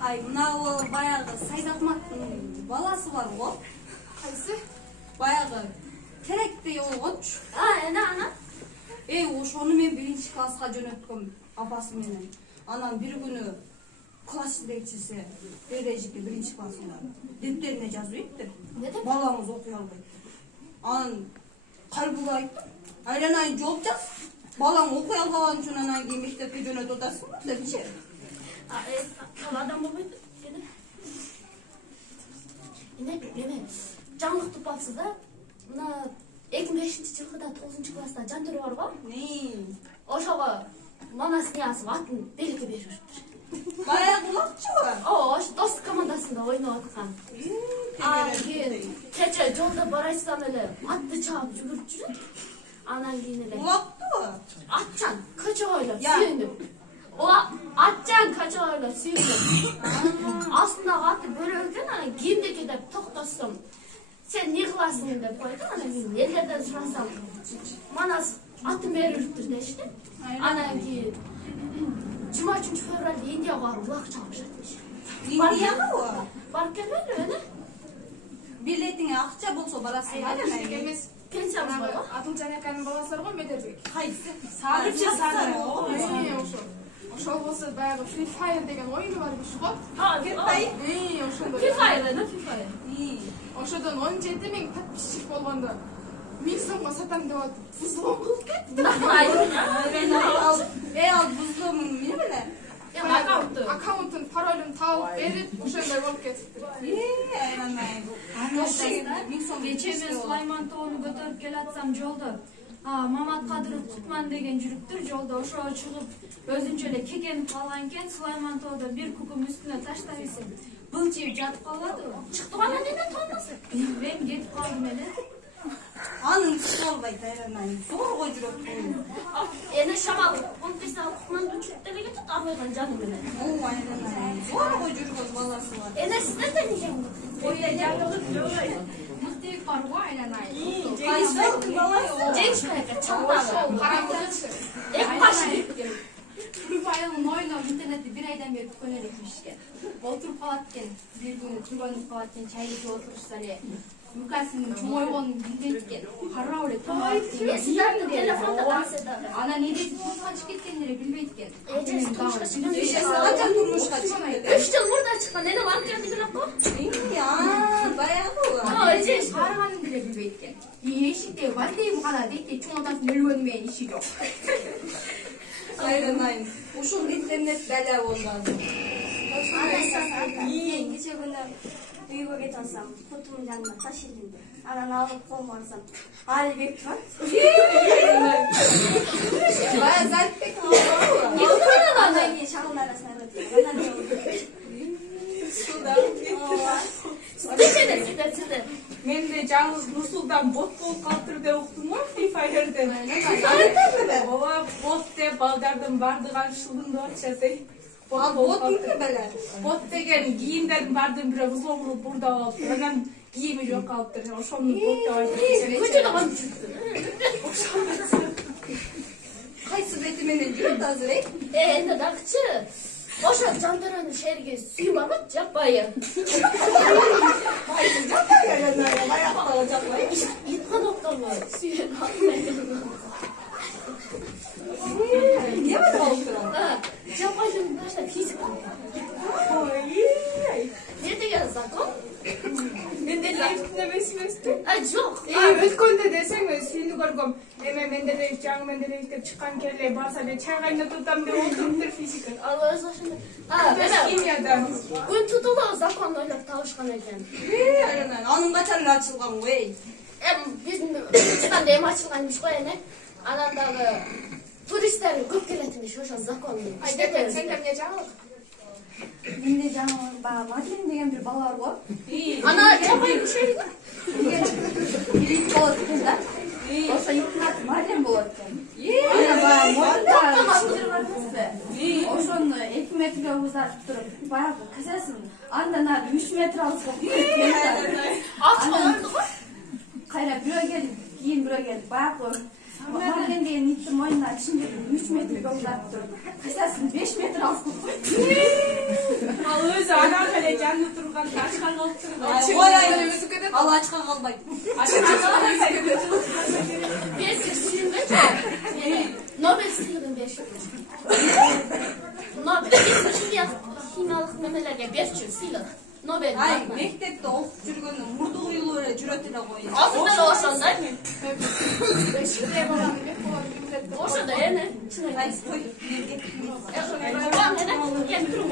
Ay, mınау баяғы Сайдахматтың баласы бар ғой. Қайсы? Баяғы теректей олғанчы. Ана. Ошону мен 1-ші классқа жөнөткөм апасы менен. Анан bir күнү класс жетекчиси Бережике 1-ші классында дептерине жазып ийиптир. Балаңыз окуй албайт. Анан кайгылуу айттым. Айланайын жооп жаз. Балаң окуй албаган үчүн анан кийин мектепке жөнөтүп атасыңбы депчи. Adam olmaydı. Yine canlık tupapsız da 2005 жылғыда 9-cı класста жантыры бар ғой. Ошоға манас ниясы атын белгі беріп жүрді. Баяғы лапчы ғой? Ош достық командасында ойнап атқан. Кейін кече жолда барайсам эле атты чаап жүгүрүп жүрөт. Анан кийин эле улапты ғой? Атчан кычы ойлоп сүйүнүп. Атчан кача ойлоп сүйүнүп. Астындағы аты бөлөк экен, анан кийимдеки деп токтосом. Sen ne kılarsın деп koydu, anam ellerden surasam. Manas atın verirdir deşti. Anan ki 23 fevralde Indiya var, ulak çalmışatmış. Indiya mı o? Barıp gelmeli öyle. Biletine akça bolsa barasın. Aynen. Pensiyamız var. Atıl Canekan'ın babası var mı Medebek? Hayırsı. Sabitçe sarı. Ошол болсо баягы Free Fire деген оюну бар беш го. Free Fire? Ошондой. Free Fire да, Free Fire. Ошодон 17.000 подписчик болгондо 1000 сомго сатам деп атып, бузлом кылып кетти. Ал бузлом эмне беле? Аккаунттун паролун таап берип, ошондой болуп кетти. Айнамай. Кече мен Сулайман тоонун көтөрүп келатсам жолдо Мамат Кадыров Кутман деген жүрүптүр, жолдо ошого чыгып өзүнчө эле кекенип калган экен. Сулайман тоодо бир кукум үстүнө таштап ийсем, былчыйып жатып калбады. Чыктып анан эмне тоонасың? Мен кетип калдым эле. Анын иши болбойт, айранай. Зорго жүрөт бул. Эне шамал, контеста Кутманды чуп деле кетет, абайган жаны менен. Айранай. Зорго жүргөн баласы бар. Эне сизден да неге? Ойда жагылып жолой. Мыктык бар го айланай. Женщина чаңдагы Караңгылыкчы. Башы. Фрифайлын ойноо интернетти бир айдан бери күткөн элекмиш экен. Отуруп калат экен, бир күнү түргөнүп калат экен, чай ичип отурушса эле мукасынын чоңойгонун билбейт экен. Карап эле турат экен. Сиздердин телефонда кансыда. Анан эдеси турмушка чыгып кеткенин эле билбейт экен. Качан турмушка чыгып 3 жыл мурда чыккан, эне анткан деген акы. Баягы. Караганын деле билбейт экен. Эшикте бандейм гана дейт, чоң атасын өлгөнү менен иши жок. Айранай. Ушул интернет бәлә болгон. Кече күнү үйгө кетип алсам, котумдун жанына таш илинди. Анан алып колума алсам, Алибек турат. Бая Зальбек Анан кийин шагыл арасына өтүп. Сиздер. Мен де жалгыз Нурсултан бот болуп калыптыр деп уктум го Free Fire'ден. Ооба, бот деп балдардын бардыгы шылдыңдап атышасый. Ал бот эмне беле? Бот деген кийимдердин бардыгын бирөө взломлуп бурдап алыптыр. Анан кийими жок калыптыр. Ошону бот деп айтып. Көчөдө калып Кайсы бети менен жүрөт азыр, энди дагычы. Ошо жандыраны шерге сүйүп алып жаппайы. Иткан октолго сүйүп алып. Эмне болуп турат? Жаппайын башта физика. Не деген закон? Менделеевдин эмеси эмеспи? Жок. Өткөндө десең сүйүнү көргөм. Эме Менделеев, жаңы Менделеев деп чыккан келе барса эле чай кайнатып деп отуруптур физика. Ал өз ошондой. Химиядан. Күн тутулуу закон ойлоп табышкан экен. Айранай. Анын качан эле ачылган го, Биздин Кыргызстанда эми ачылган эмес го эне. Анан дагы туристтер көп келет эмес, ошол закон. Сен эмне жаңылык? Менде жаңы баягы Мадлен деген бир бала бар го. Ана жапайын шерге. Ирит болот экен да. Ошо интернет Мадлен болот экен. Анан баягы модда ошону 2 метрге узатып туруп, баягы касасын андан ары 3 метр алыска кеткен. Ачып алды го. Кайра бирөө келип, кийин бирөө келип, Bayağı Mahallen diyen ittim moyundan içinde 3 metre uzattı. Kısasını 5 metre aldım. Al özü anam hele canlı turgan açkan oturdu. Al açkan kalmayın. Beşik suyunda Nobel suyunun beşik. Nobel kimyalık memelerge 500 suyluq. Nobel. Ay, mektepte okup жүргөнү мурдук уюлары жүрөтүлө койду. Aslında oşanda mı? Oşanda yani. Ay, koy. Tamam, neden? Gel, durun.